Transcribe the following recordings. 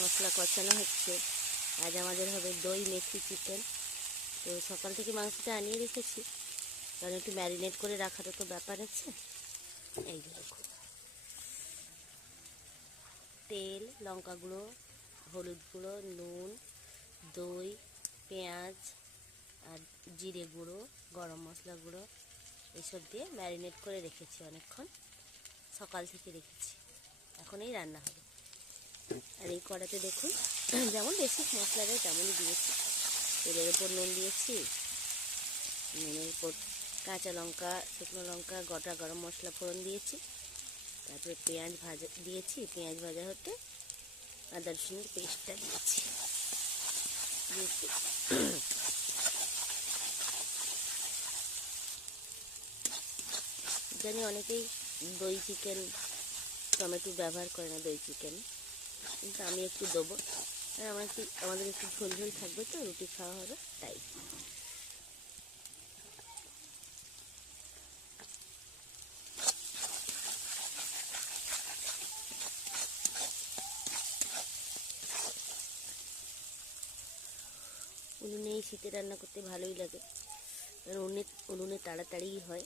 মশলা কষানো হচ্ছে। আজ আমাদের হবে দই মেথি চিকেন। তো সকাল থেকে মাংসটা আনিয়ে রেখেছি, কারণ একটু ম্যারিনেট করে রাখারও তো ব্যাপার আছে। এই দেখো, তেল, লঙ্কা গুঁড়ো, হলুদ গুঁড়ো, নুন, দই, পেঁয়াজ আর জিরে গুঁড়ো, গরম মশলা গুঁড়ো এইসব দিয়ে ম্যারিনেট করে রেখেছি অনেকক্ষণ, সকাল থেকে রেখেছি। এখন এই রান্না হবে। আর এই কড়াতে দেখুন যেমন বেসিক মশলা দেয় তেমনই দিয়েছি। তেলের উপর নুন দিয়েছি, নুনের উপর কাঁচা লঙ্কা, শুকনো লঙ্কা, গোটা গরম মশলা ফোড়ন দিয়েছি। তারপরে পেঁয়াজ ভাজা দিয়েছি, পেঁয়াজ ভাজা হতে আদা রসুনের পেস্টটা দিয়েছি। জানি অনেকেই দই চিকেন টমেটো ব্যবহার করে না দই চিকেন, কিন্তু আমি একটু দেবো। আর আমাদের একটু ঝোল ঝোল থাকবে, তো রুটি খাওয়া হবে তাই। উনুনে এই শীতে রান্না করতে ভালোই লাগে, কারণ উনুনে তাড়াতাড়ি হয়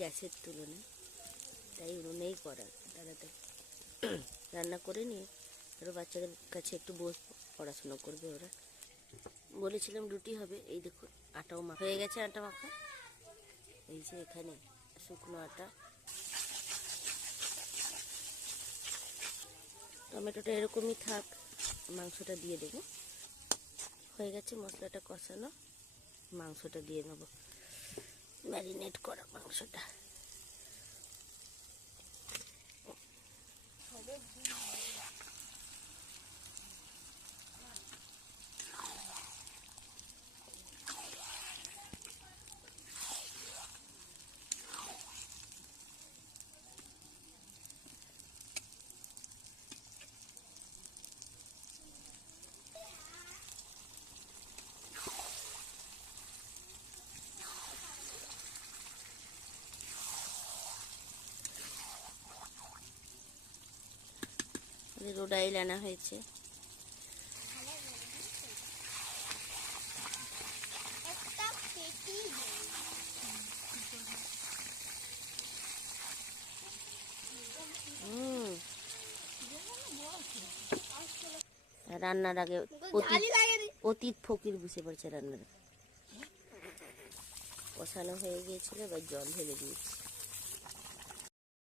গ্যাসের তুলনায়, তাই উনুনেই করা তাড়াতাড়ি। রান্না করে নিয়ে আরও বাচ্চাদের কাছে একটু বসবো, পড়াশুনো করবে ওরা। বলেছিলাম রুটি হবে, এই দেখুন আটাও মাখা হয়ে গেছে। আটা মাখা এই যে এখানে শুকনো আটা। টমেটোটা এরকমই থাক, মাংসটা দিয়ে দেবো। হয়ে গেছে মশলাটা কষানো, মাংসটা দিয়ে নেব, ম্যারিনেট করা মাংসটা। রোড অয়েল আনা হয়েছে। রান্নার আগে অতীত ফকির বসে পড়ছে রান্নার। কষানো হয়ে গিয়েছিল, এবার জল ঢেলে দিয়েছি।